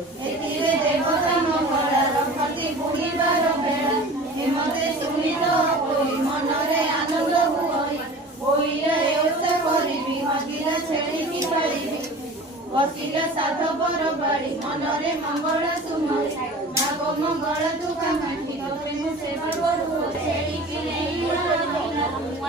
ଏଥିରେ ଦେବତା ମଙ୍ଗଳା ରଖନ୍ତି ବୁଣିବାର ବେଳା ଏମତେ ଶୁଣିତ ହୋଇ ମନରେ ଆନନ୍ଦ ହୁଏ ବୋଇଲା ଓଷା କରିବି ମାଗିଲା ଛେଳିକି ପାଳିବି ବସିଲା ସାଧବର ବାଡ଼ି ମନରେ ମଙ୍ଗଳ ସୁମରେ ନାଗ ମଙ୍ଗଳ ତୁ କାମାଠି ତତେ ମୁଁ ସେବା କରୁ ଛେଳିକି ନେଇ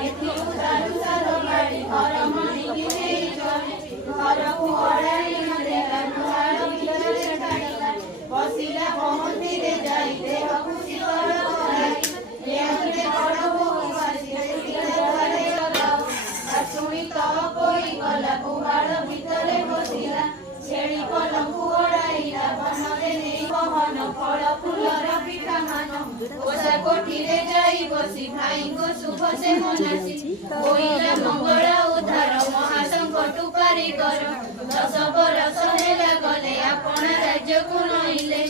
ଏଥିରୁ ସାରୁ ସାର ବାଡ଼ି ଘର ମଣିକି ନେଇ ଚଳେ ଘରକୁ ଅଡ଼ାଇ ନଦେଲା ଗୁହାଳ ଭିତରେ ଛାଡ଼ିଲା ବସିଲା ପହନ୍ତିରେ ଯାଇ ଦେହକୁ ଶୀତଳ କରାଇ ଏହାରେ ବଡ଼ ବୋହୂ ଶୁଣି ତ ପୋଇ ଗଲା ଗୁହାଳ ଭିତରେ ବସିଲା ଛେଳି ପଲଙ୍କୁ ଅଡ଼ାଇଲା ବନରେ ନେଇ ପହନ ଫଳ ଫୁଲର ପିଠା ମାନ ଓଷା କୋଠିରେ ଯାଇ ବସି ଭାଇଙ୍କୁ ଶୁଭ ସେ ମନାସି ବୋଇଲା ମଙ୍ଗଳ ଉଦ୍ଧାର ମହାସଙ୍କଟୁ ପାରିକର 10 ବରଷ ହେଲା ଗଲେ ଆପଣା ରାଜ୍ୟକୁ ନଇଲେ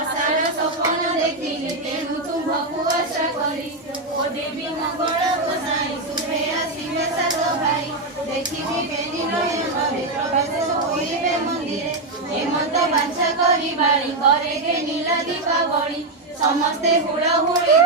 ଅସାର ସପନ ଦେଖିଲେ ତେଣୁ ତୁମକୁ ଆଶା କରି ଓ ଦେବୀ ମଙ୍ଗଳ ଗୋସାଇଁ ଶୁଭେ ଆସିବେ ସାତ ଭାଇ ଦେଖିବି ବେନି ନୟନରେ ପ୍ରବେଶ ହୋଇବେ ମନ୍ଦିରେ ହେମନ୍ତ ବାଛା କରି ବାଳି କରେକେ ନୀଳ ଦୀପାବଳି ସମସ୍ତେ ହୁଳହୁଳି